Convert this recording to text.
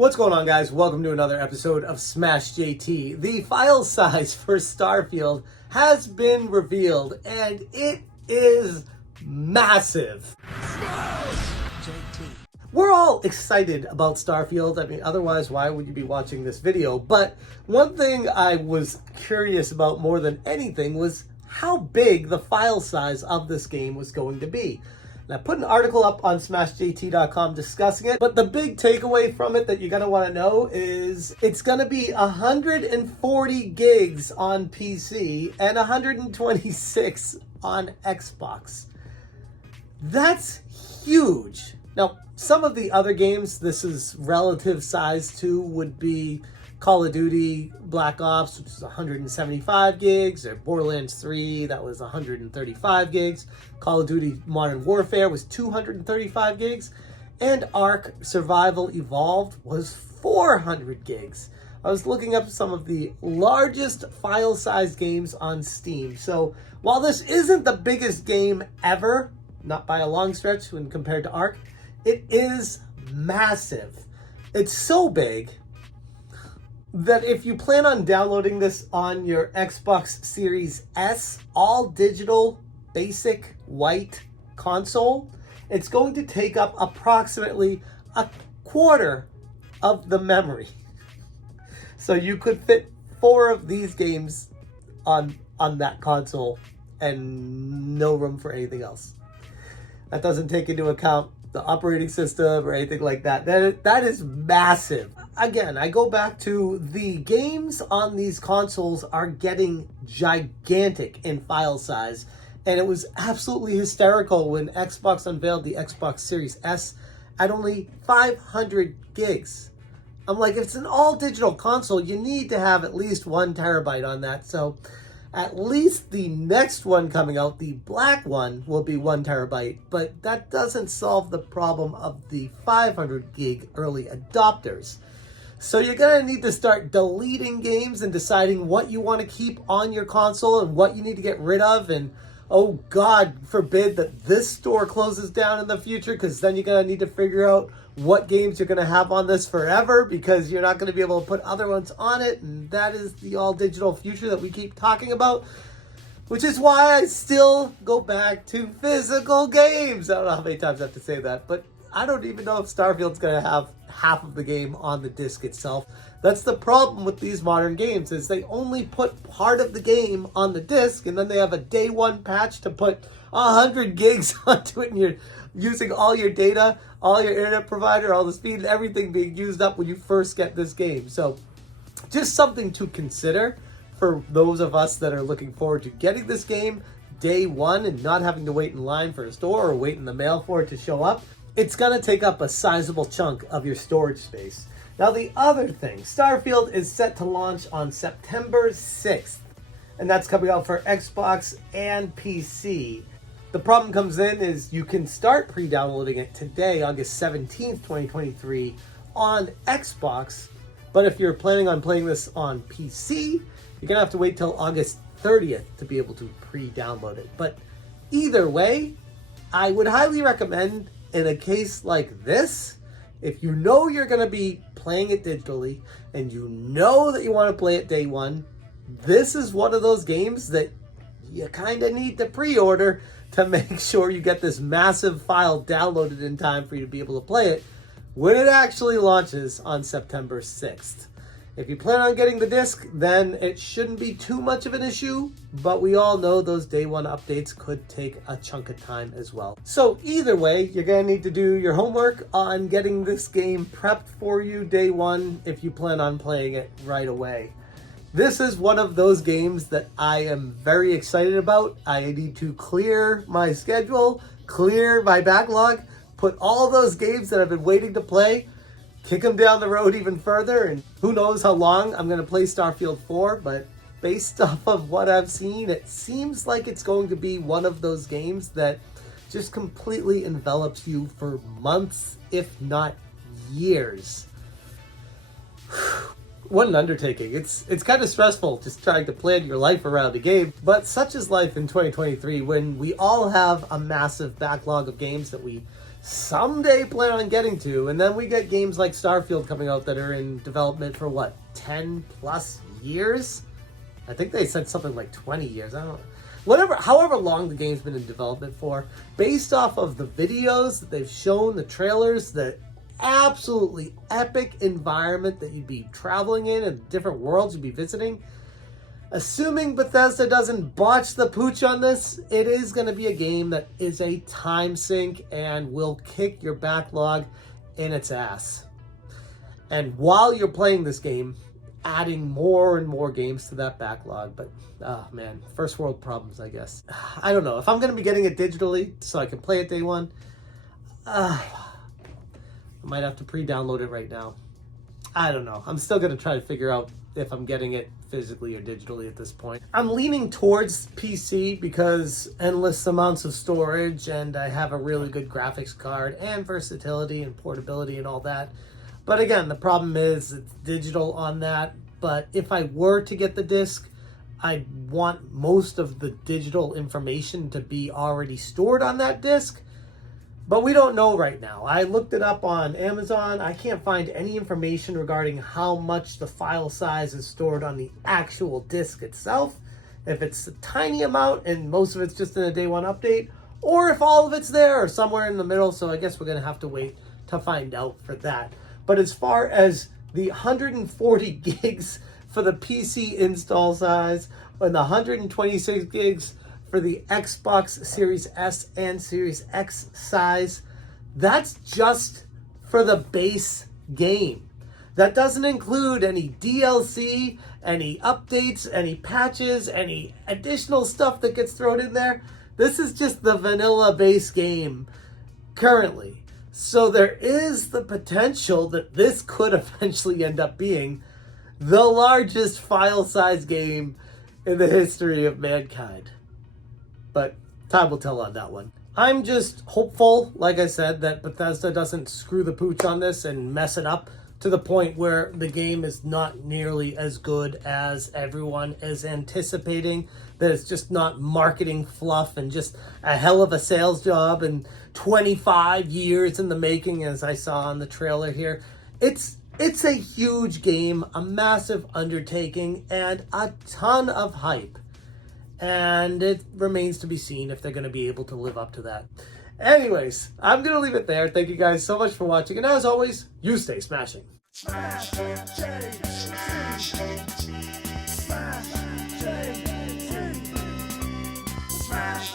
What's going on, guys? Welcome to another episode of Smash JT. The file size for Starfield has been revealed, and it is massive. JT. We're all excited about Starfield. I mean, otherwise, why would you be watching this video? But one thing I was curious about more than anything was how big the file size of this game was going to be. I put an article up on smashjt.com discussing it, but the big takeaway from it that you're going to want to know is it's going to be 140 gigs on PC and 126 on Xbox. That's huge. Now, some of the other games this is relative size to would be Call of Duty Black Ops, which is 175 gigs, or Borderlands 3, that was 135 gigs. Call of Duty Modern Warfare was 235 gigs. And Ark Survival Evolved was 400 gigs. I was looking up some of the largest file size games on Steam. So while this isn't the biggest game ever, not by a long stretch when compared to Ark, it is massive. It's so big that if you plan on downloading this on your Xbox Series S, all digital, basic, white console, it's going to take up approximately a quarter of the memory. So you could fit 4 of these games on that console and no room for anything else. That doesn't take into account the operating system or anything like that. That is massive. Again, I go back to the games on these consoles are getting gigantic in file size, and it was absolutely hysterical when Xbox unveiled the Xbox Series S at only 500 gigs. I'm like, if it's an all-digital console, you need to have at least 1 terabyte on that. So at least the next one coming out, the black one, will be 1 terabyte, but that doesn't solve the problem of the 500 gig early adopters. So you're going to need to start deleting games and deciding what you want to keep on your console and what you need to get rid of. And oh God forbid that this store closes down in the future, because then you're going to need to figure out what games you're going to have on this forever, because you're not going to be able to put other ones on it. And that is the all digital future that we keep talking about, which is why I still go back to physical games. I don't know how many times I have to say that, but I don't even know if Starfield's going to have half of the game on the disc itself. That's the problem with these modern games, is they only put part of the game on the disc, and then they have a day one patch to put 100 gigs onto it, and you're using all your data, all your internet provider, all the speed, and everything being used up when you first get this game. So just something to consider for those of us that are looking forward to getting this game day one and not having to wait in line for a store or wait in the mail for it to show up. It's going to take up a sizable chunk of your storage space. Now, the other thing, Starfield is set to launch on September 6th, and that's coming out for Xbox and PC. The problem comes in is you can start pre-downloading it today, August 17th, 2023, on Xbox, but if you're planning on playing this on PC, you're going to have to wait till August 30th to be able to pre-download it. But either way, I would highly recommend, in a case like this, if you know you're going to be playing it digitally and you know that you want to play it day one, this is one of those games that you kind of need to pre-order to make sure you get this massive file downloaded in time for you to be able to play it when it actually launches on September 6th. If you plan on getting the disc, then it shouldn't be too much of an issue, but we all know those day one updates could take a chunk of time as well. So either way, you're going to need to do your homework on getting this game prepped for you day one if you plan on playing it right away. This is one of those games that I am very excited about. I need to clear my schedule, clear my backlog, put all those games that I've been waiting to play, kick them down the road even further, and who knows how long I'm going to play Starfield for, but based off of what I've seen, it seems like it's going to be one of those games that just completely envelops you for months, if not years. What an undertaking. It's kind of stressful just trying to plan your life around a game, but such is life in 2023 when we all have a massive backlog of games that we someday plan on getting to. And then we get games like Starfield coming out that are in development for what, 10 plus years? I think they said something like 20 years. I don't know. Whatever, however long the game's been in development for, based off of the videos that they've shown, the trailers, the absolutely epic environment that you'd be traveling in and different worlds you'd be visiting, assuming Bethesda doesn't botch the pooch on this, it is going to be a game that is a time sink and will kick your backlog in its ass. And while you're playing this game, adding more and more games to that backlog. But, oh man, first world problems, I guess. I don't know. If I'm going to be getting it digitally so I can play it day one, I might have to pre-download it right now. I don't know. I'm still going to try to figure out if I'm getting it physically or digitally at this point. I'm leaning towards PC because endless amounts of storage, and I have a really good graphics card and versatility and portability and all that. But again, the problem is it's digital on that. But if I were to get the disc, I want most of the digital information to be already stored on that disc. But we don't know right now. I looked it up on Amazon. I can't find any information regarding how much the file size is stored on the actual disc itself. If it's a tiny amount and most of it's just in a day one update, or if all of it's there or somewhere in the middle. So I guess we're going to have to wait to find out for that. But as far as the 140 gigs for the PC install size and the 126 gigs for the Xbox Series S and Series X size, that's just for the base game. That doesn't include any DLC, any updates, any patches, any additional stuff that gets thrown in there. This is just the vanilla base game currently. So there is the potential that this could eventually end up being the largest file size game in the history of mankind. But time will tell on that one. I'm just hopeful, like I said, that Bethesda doesn't screw the pooch on this and mess it up to the point where the game is not nearly as good as everyone is anticipating, that it's just not marketing fluff and just a hell of a sales job and 25 years in the making, as I saw on the trailer here. It's a huge game, a massive undertaking, and a ton of hype. And it remains to be seen if they're going to be able to live up to that. Anyways, I'm going to leave it there. Thank you guys so much for watching. And as always, you stay smashing. Smash Smash